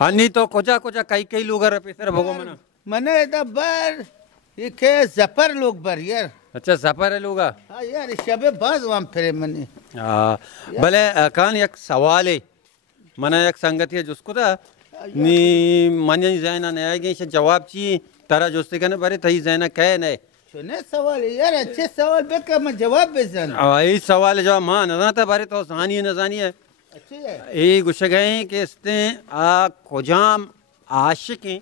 अन्नी तो कोचा कोचा कई कई लोग पेसर भगो मना मने दा बर ये के जफर लोग बर यार अच्छा सफर है लोग हाँ यार शबे बाज वहाँ फिरे मने भले कान एक सवाल है मना एक संगति है जिसको था नी मन जाना नहीं आएगी इसे जवाब चाहिए तारा जोस्ती करने बारे तही जाना कहे नहीं सुने सवाल यार अच्छे सवाल पे का मैं जवाब बेचना यही सवाल जवाब माँ न जाता बारे तो सानी है न जानी है अच्छी है ये गुस्से गए कि इसने कोजाम आशिकी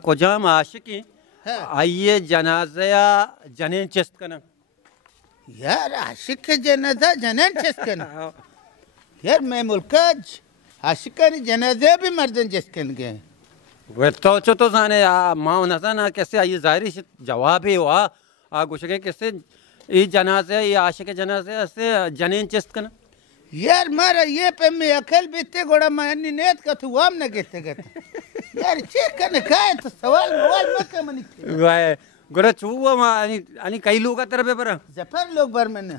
कोजाम आशिकी आइए जनाज़ा जनेन चेस्ट करना यार आशिक के जनाज़ा जनेन चेस्ट करना यार मैं मुल्काज आशिकानी जनाज़े भी मर्दन चेस्ट करने वे तो जाने माँ नज़ा ना कैसे ये जाहिर जवाब ही हुआ गुस्से गए कैसे ये जनाज़े ये आशिक जनाज़े से जनेन चेस्ट करना यार मारा ये पे मैं अकल बीते गोड़ा मानी नेत का तू वाम न कहते यार चेक करने का है तो सवाल मत कर मनी वाह गोड़ा चूवा मानी अनि कई लोग का तरफ है पर जफर लोग बर मैंने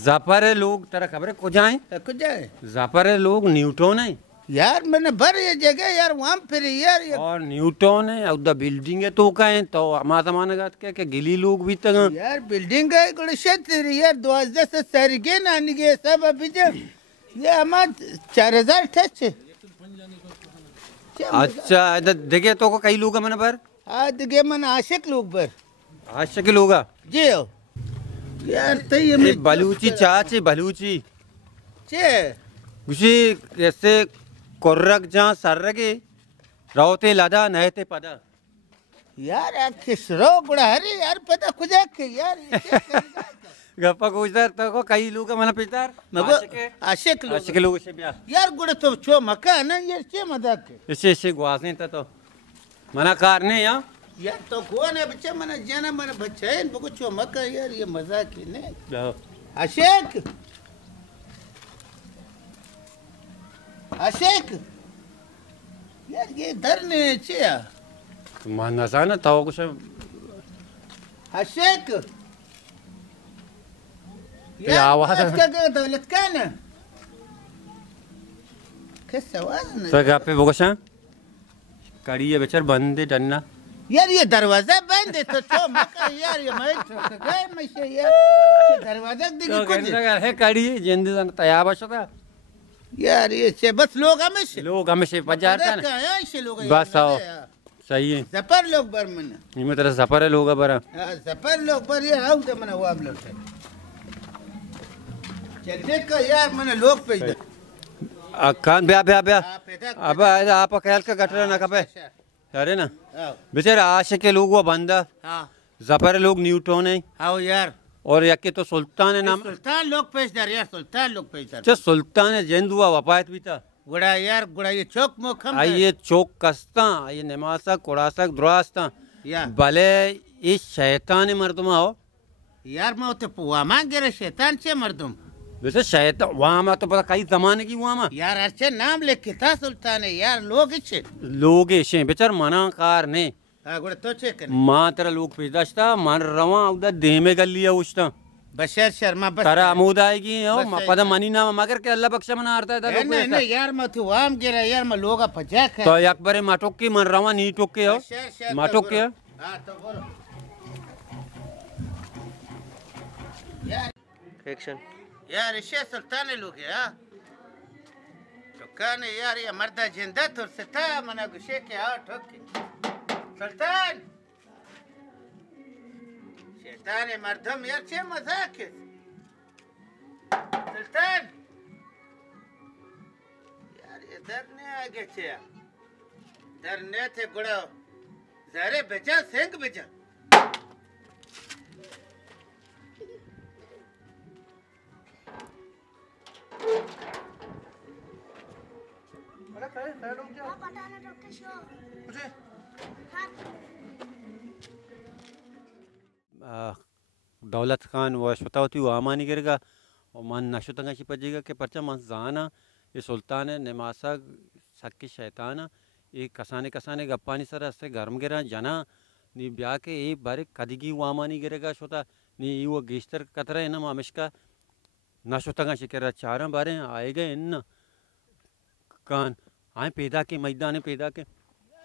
जफर लोग तेरा खबर है कुछ जाए जफर लोग न्यूटन है यार मैंने बर ये जगह यार वहाँ फिर यार और न्यूटन है और द बिल्डिंग है तो का है तो हमारा माना गात के गिली लोग भी तक यार बिल्डिंग है गोड़ा क्षेत्र यार 2010 से सरगे ना निगे सब अभी जब ये हमार 4000 टच अच्छा देखे तो को कई लोग मैंने पर हाँ देखे मन आशिक लोग पर आशिक लोग जी हो यार तो ये बलूची चाचे बलूची चे उसी जैसे कोर्रक जहाँ सर्रगे रावते लादा नहते पदा यार किसरो गुड़ा हरी यार पता खुदा के यार गप्पा गुजर तो को कई लोग मना पितार आशिक लोग से ब्याह यार गुड़ा तो छो मका ना यार चे मजाक इसे गुआसने तो मना कारने यार तो कौन है बच्चा मना जाना मना बच्चा है इनको छो मका यार ये मजाक ही नहीं आशिक आशिक यार ये डर ने चिया मानना सा ना ताऊ कुछ आशिक ये आवाज़ क्या दौलत का ना कैसा आवाज़ ना तो क्या पे बोगशा कड़ी है बेचार बंद है डरना यार ये दरवाजा बंद है तो छो मका यार ये मैं तो गए मैं से यार दरवाजा दिखे कुछ है कड़ी है जिंदगी जान तैयार बचता यार ये से बस लोग हमेशा बाजार का ना ऐसे लोग बस आओ सही है जफर लोग बर मने ये में तेरा सफर है लोग बरा जफर लोग बर ये आओ तो मने वो आप लोग चल देख का यार मने लोग पे कान ब्या अब आप ख्याल का गटरा ना कपे अरे ना बेचारे आशिक के लोग वो बंदा जफर लोग न्यूटन है आओ यार और यके तो सुल्तान है नाम सुल्तान लोग पेशदार यार सुल्तान लोग पेशदार अच्छा सुल्तान है जेंदुआ वफात भी था गुड़ा यार गुड़ा ये चौक मोखम ये चौक कस्ता ये नमासा कुड़ासा दुरास्ता यार भले ये शैतान मर्दमा हो यार मैं उते पुआ मांगे रे शैतान से मर्दम वैसे शैतान वहाँ में तो पता कई जमाने की वहाँ में यार अच्छे नाम लिख के था सुल्तान है यार लोग इच्छे बेचार मना कार ने गुड़ा तो चेक कर माँ तेरा लोग पेशदाश्ता मन रवा उधर देह में गल लिया उछता बशर शर्मा बस तारा अमूद आएगी हो पता मनी ना मगर के अल्लाह बख्शा मना आरता है नहीं नहीं यार मैं तो वाम गिरा यार मैं लोगा पजा है तो एक बारे माटोक की मन रवा नहीं टोक के हो माटोक के हां तो बोलो यार एक्शन यार इसे सुल्तान लोग है हां तो काने यार ये मर्दा जिंदा तो सता मना गुस्से के आ ठोक सुल्तान शैतान मर्दम यार छे मजाक है सुल्तान यार ये डरने आगे छे डरने थे गुड़ा जरे बेचा सेंग बेचा दौलत खान वो अश्वता होती वो आमानी करेगा और मन नशुतंगा पजेगा कि पर्चा मन जाना ये सुल्तान है नमासा सक्की शैतान ये कसाने कसाने गप्पानी सर हस्ते गर्म गिरा जना नी ब्याह के एक बारे कदगी वो आमानी गिरेगा शोता नी वो गेस्टर कतरा है ना मामिश का नशुतंगा शिकरा चार बारे आएगा इन कान हाँ पैदा के मैदान पैदा के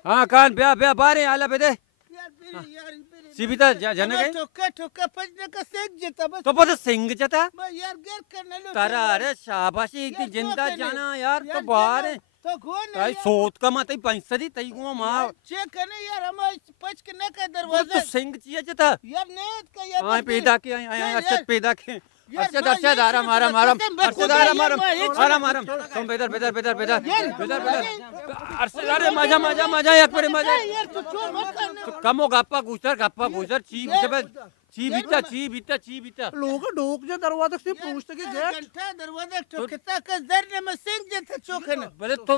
हाँ कान ब्या ब्या बारे आला बेदे यार मेरे यार मेरे सीबिता जाने गए ठोका ठोका पजने का सेक जेता बस तो पता सिंह जता मैं यार गेर करने लो तारा अरे शाबाशी एक दिन जिंदा जाना यार तो यार बाहर है तो कौन है ताई सोत का मत पैसा दी तई को मां चेक करने यार हम पच के न का तो दरवाजा सिंह चाहिए जता यार नेत का यार हाँ पैदा के आए अर्शद पैदा के यार, अर्शद मैं अर्शद ये आराम सुन आराम रहा आराम था, मैं अर्शद खुद आराम यार, आराम मैं एक आराम आराम तुम बेदर बेदर बेदर बेदर बेदर बेदर अर्शद अरे मजा मजा मजा एक बार मजा यार तू चोर मत करना कमो गप्पा गुजर ची बीता लोग ढोक जो दरवाजे से पूछते कि गेट घंटा दरवाजा ठोकता का जर ने मैं सिंह जेता चोखन बोले तो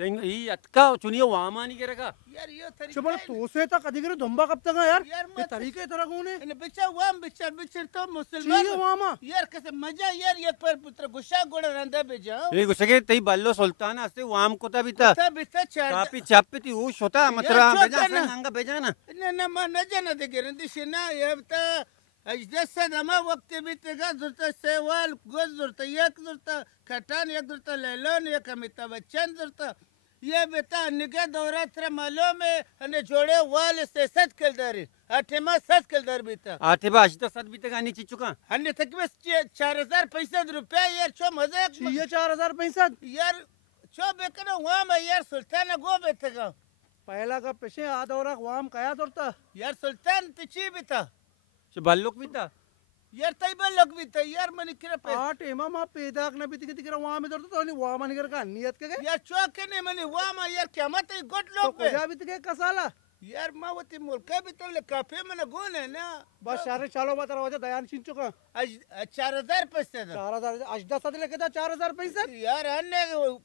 सिंह ही अटका चुनिए वामा नहीं करेगा यार यो तरीका चबल तो से तक अधिक धुंबा कब तक है यार यार ये मत तरीके तरह कौन है ने बिचा वाम बिचार बिचार तो चाहिए मुसलमान वामा यार कैसे मजा यार एक पर पुत्र गुस्सा गोड़ा रंदा बेजाओ ये गुस्से तई बल्लो सुल्तान हस्ते वाम कोता बीता तब बिता चार कापी चापती ऊश होता मतरा चोता बेजा ना। संगा बेजा ना न म न जाना दे गेरंदी शिना ये बता अजदस दमा वक्त बीतेगा जुरता सेवाल गोज जुरता एक जुरता खटान एक जुरता लेलन एक अमिताभ बच्चन जुरता ये बेटा निगे दौरा तेरा मालूम है अने जोड़े वाल से सच कलदारी अठेमा सच कलदार बीता आठे बा आज तक सद बीते गानी चिचुका हने तक बस 4000 पैसा रुपया यार छो मजाक चाहिए 4000 पैसा यार छो बेकना वहां में यार सुल्तान गो बेतगा पहला का पेशे आधा और वाम कया तोरता यार सुल्तान तिची बीता बल्लोक बीता यार तैबा लग बीता यार मने किरा पे आठ एमा मा पेदाक न बीती के तिकरा वाम में तोरता तो नहीं वाम निकर का नियत के यार चौक ने मने वहां में यार क्या मत गोट तो लोग पे कोजा बीती के कसाला यार मावती मुल्का भी तबले काफे मने गोन है ना बस सारे चालो बता रहा दयान सिंचो का आज 4000 पैसे दा 4000 आज 10 लेके था 4000 पैसा यार अन्ने वो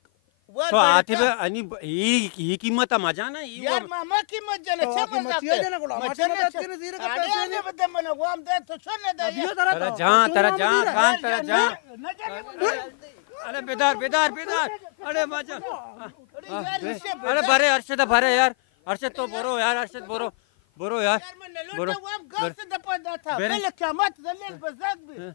तो आठे बा आणि ही कीमत मजा ना ही यार मामा की मत जाने तो छे आपकी मत मच्छियाँ जाने कोड़ा, मच्छियाँ ना बात करे, जीरे का पैसे ने बदे मने वाम दे तो छोने दे अभी तेरा तो जा खान तेरा जा न जाने अरे बेदार बेदार बेदार अरे मजा यार इससे अरे बरे अर्शद भरे यार अर्शद तो बोरो यार अर्शद बोरो बोरो यार यार मने बोरो लोटा वाम घर से दपा दा था बेरे- पहले क्या मत दले बजाक भी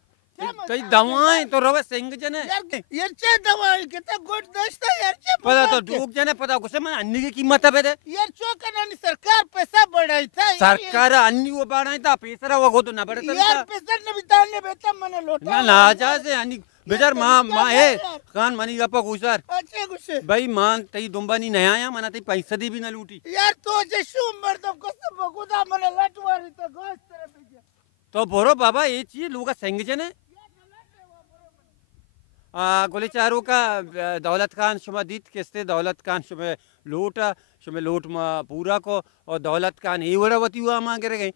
कई दवाएं तो रोवे सिंह जने यार चे दवाई कितना गुड दस्ता यार चे पता तो डूब जने पता गुस्से में अन्नी की कीमत है बेदे यार चौकना ने सरकार पैसा बढ़ाई था सरकार अन्नी वो बाढ़ाई था पैसा वो तो ना बढ़े यार पैसा ने बिताने बेटा मने लोटा ना लाजा से अन्नी बेजार माँ है कान मनी गप्पा गुजर अच्छे गुस्से भाई मान तई दुंबानी नया आया मना तई पैसा दी भी ना लूटी यार तो जे शू मर्द को सब बगुदा मने लटवारी तो गोस तेरे पे तो बोरो बाबा ये चीज लोग सिंह जने गोली चारू का दौलत खान शुमा दीत किस्ते दौलत खान शुमे लूट में पूरा को और दौलत खान ये वड़ावती हुआ माँ करे गई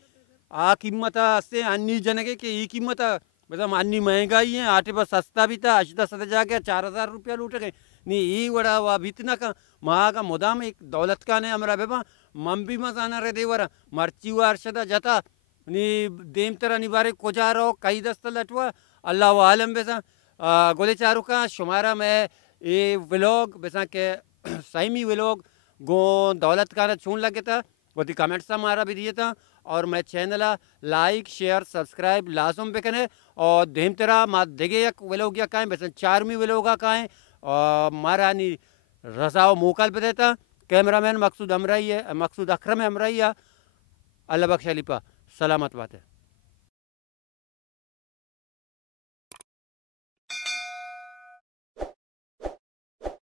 आ कीमत अस्ते अन्नी जन के ये कीमत मतलब अन्नी महंगाई है आटे पर सस्ता भी था अशदा सदा जाके 4000 रुपया लूट गए नहीं ये वड़ा हुआ बीतना का माँ का मुदाम एक दौलत खान है हमारा बेबा मम भी मजाना रे देवर मर्ची हुआ अरशदा जता नी देम तरह निबारे कोजारो कई दस्त लटवा अल्लाह आलम बेसा गोले चारू का शुमारा में ये व्लॉग बेसा के सही व्लॉग गो दौलत खाना छून लगे था वो कमेंट्स हमारा भी दिए था और मैं चैनल लाइक शेयर सब्सक्राइब लाजम पे करें और देम तेरा मा देगे एक व्लॉग या काएं बेसा 4वीं व्लॉग का काएं और मारा नी रजाओ मोकल पे देता कैमरामैन मकसूद अमराई है मकसूद अकरम अमराई है अल्लाह बख्श अलीपा सलामत बात है।